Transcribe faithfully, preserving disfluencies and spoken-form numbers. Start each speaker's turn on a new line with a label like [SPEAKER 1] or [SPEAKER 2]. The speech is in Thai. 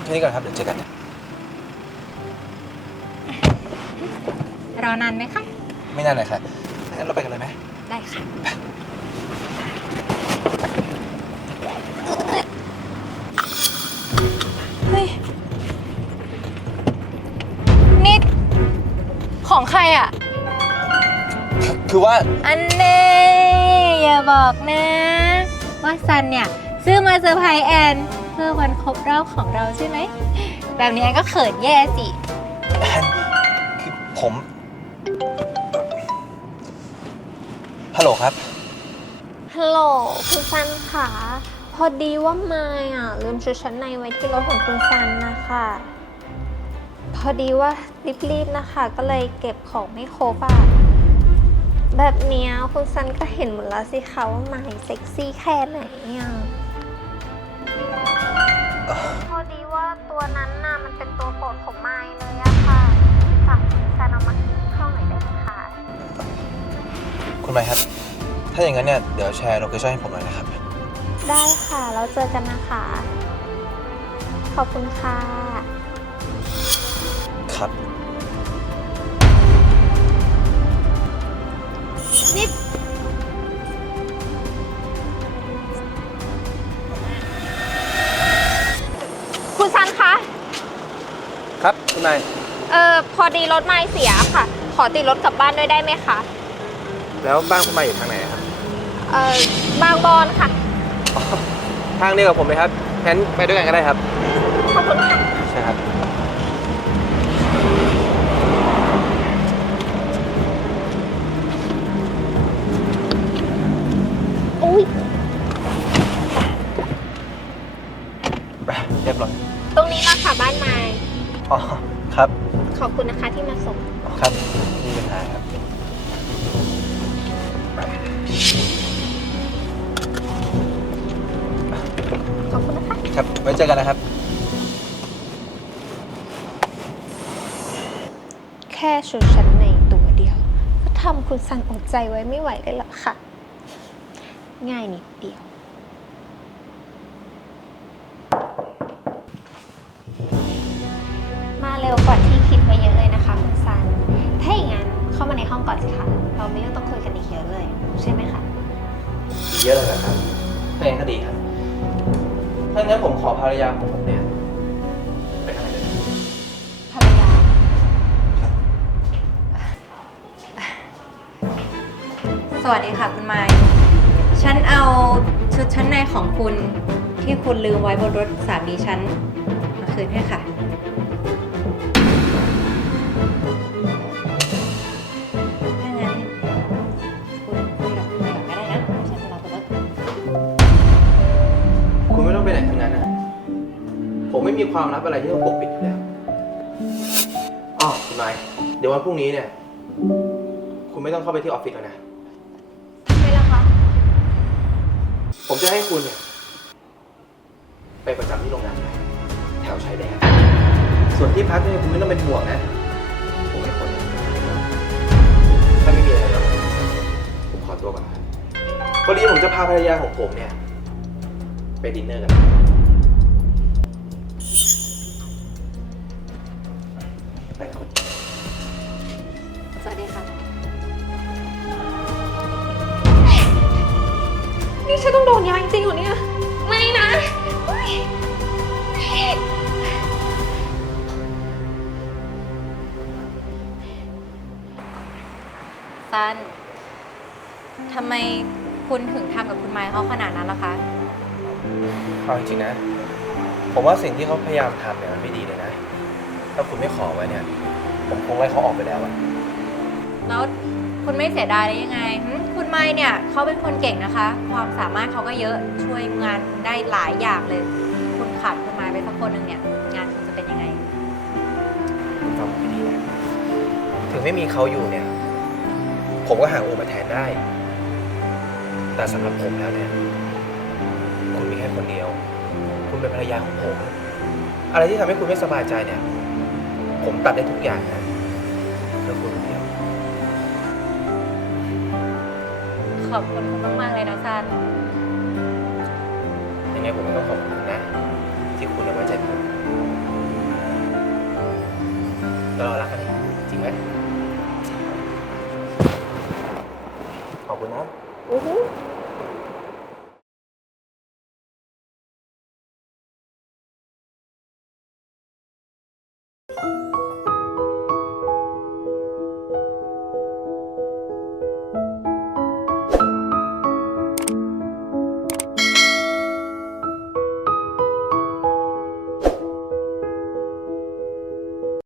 [SPEAKER 1] แค่นี้ก่อนครับเดี๋ยวเจอกัน
[SPEAKER 2] รอนานไหมคะ
[SPEAKER 1] ไม่นานเลยค่ะงั้นเราไปกันเลยไหม
[SPEAKER 2] ได้ค่ะเฮ้ยนี่ของใครอ่ะ
[SPEAKER 1] คือว่า
[SPEAKER 2] อันเน่อย่าบอกนะว่าซันเนี่ยซื้อมาเซอร์ไพรส์แอนเพื่อวันครบรอบของเราใช่ไหมแบบนี้แอนก็เขินแย่สิ
[SPEAKER 1] แอนคือผมฮัลโหลครับ
[SPEAKER 3] ฮัลโหลคุณซันค่ะพอดีว่ามายอ่ะลืมชุดชั้นในไว้ที่รถของคุณซันนะคะพอดีว่ารีบๆนะคะก็เลยเก็บของไม่ครบอ่ะแบบเนี้ยคุณซันก็เห็นหมดแล้วสิคะว่ามายเซ็กซี่แค่ไหนอ่ะพอดีว่าตัวนั้นน่ะมันเป็นตัวโปรดของมายเลยอะค่ะฝากคุณซันเอามาเข้าหน่อยได้ไหมคะ
[SPEAKER 1] คุณไมค์ครับถ้าอย่างนั้นเนี่ยเดี๋ยวแชร์โลเคชั่นให้ผมหน่อยนะครับ
[SPEAKER 3] ได้ค่ะแล้วเจอกันนะคะขอบคุณค่ะ
[SPEAKER 1] ครับ
[SPEAKER 2] นี่คุณซันคะ
[SPEAKER 1] ครับคุณนาย
[SPEAKER 3] เออพอดีรถไม่เสียค่ะขอติดรถกลับบ้านด้วยได้ไหมคะ
[SPEAKER 1] แล้วบ้านคุณนายอยู่ทางไหนครับ
[SPEAKER 3] เออบางบอนค่ะ
[SPEAKER 1] ทางเดียวกับผมเลยครับงั้นไปด้วยกันก็ได้ครับ
[SPEAKER 3] ขอบคุณค่ะ
[SPEAKER 1] ใช่ครับ
[SPEAKER 3] อุ้ย
[SPEAKER 1] เรียบร้อย
[SPEAKER 3] ตรงนี้ละค่ะบ้านไม้
[SPEAKER 1] อ๋อครับ
[SPEAKER 3] ขอบคุณนะคะที่มาส่ง
[SPEAKER 1] ครับไม่มีปัญหาครับ
[SPEAKER 3] ขอบคุณนะคะ
[SPEAKER 1] ครับไว้เจอกันนะครับ
[SPEAKER 3] แค่ชุดชั้นในตัวเดียวก็ทำคุณซันอดใจไว้ไม่ไหวเลยล่ะค่ะง่ายนิดเดียวมาเร็วกว่าที่คิดไว้เยอะเลยนะคะคุณซันถ้าอย่างนั้นเข้ามาในห้องก่อนสิคะเราไม่ต้องคุยกันอีกเยอะเลยใช่ไหมคะ
[SPEAKER 1] เยอะเลยนะครับถ้าอย่างนั้นก็ดีครับถ้างั้นผมขอภรรยาของผมเนี่ยไปทำอะไรเลย
[SPEAKER 2] ภรรยาสวัสดีค่ะคุณไมค์ฉันเอาชุดชั้นในของคุณที่คุณลืมไว้บนรถสามีฉันมาคืนให้ค่ะถ้างั้นคุณคุยกับคุณไมค์ก่อนก็ได้นะฉันจะรอตัวรถ
[SPEAKER 1] คุณไม่ต้องไปไหนทั้งนั้นนะผมไม่มีความลับอะไรที่ต้องปกปิดอยู่แล้วอ๋อคุณนายเดี๋ยววันพรุ่งนี้เนี่ยคุณไม่ต้องเข้าไปที่ออฟฟิศแล้วนะ
[SPEAKER 3] ทำไมล่ะคะ
[SPEAKER 1] ผมจะให้คุณเนี่ยไปประจำที่โรงงานแถวชายแดนส่วนที่พักเนี่ยคุณไม่ต้องเป็นห่วงนะผมไม่คนถ้าไม่มีอะไรแล้วผมขอตัวก่อนนะครับพอดีผมจะพาภรรยาของผมเนี่ยไปดินเนอร์กันไปครับ
[SPEAKER 2] สวัสดีค่ะ
[SPEAKER 3] นี่ฉันต้องโดนยาจริงๆเหรอเนี่ยไม่นะ
[SPEAKER 2] ซันทำไมคุณถึงทำกับคุณไมค์เขาขนาดนั้นล่ะคะ
[SPEAKER 1] เอาจริงๆนะผมว่าสิ่งที่เขาพยายามทำเนี่ยมันไม่ดีเลยนะถ้าคุณไม่ขอไว้เนี่ยผมคงไล่เขาออกไปแล้วอะ
[SPEAKER 2] แล้วคุณไม่เสียดายได้ยังไงหึคุณไมค์เนี่ยเขาเป็นคนเก่งนะคะ ความสามารถเขาก็เยอะช่วยงานคุณได้หลายอย่างเลย คุณขาดคุณไมค์ไปสักคนหนึ่งเนี่ยงานคุณจะเป็นยังไง
[SPEAKER 1] คุณฟังผมดีนะถึงไม่มีเขาอยู่เนี่ยผมก็หาโอมาแทนได้ แต่สำหรับผมแล้วเนี่ยคุณมีแค่คนเดียวคุณเป็นภรรยาของผมอะไรที่ทำให้คุณไม่สบายใจเนี่ยผมตัดได้ทุกอย่างนะเพื่อคุณคนเดียว
[SPEAKER 2] ขอบคุณคุณมากๆเลยนะซัน
[SPEAKER 1] ยังไงผมก็ต้องขอบคุณนะที่คุณเอาไว้ใจผมคุณนะ
[SPEAKER 3] อือหือ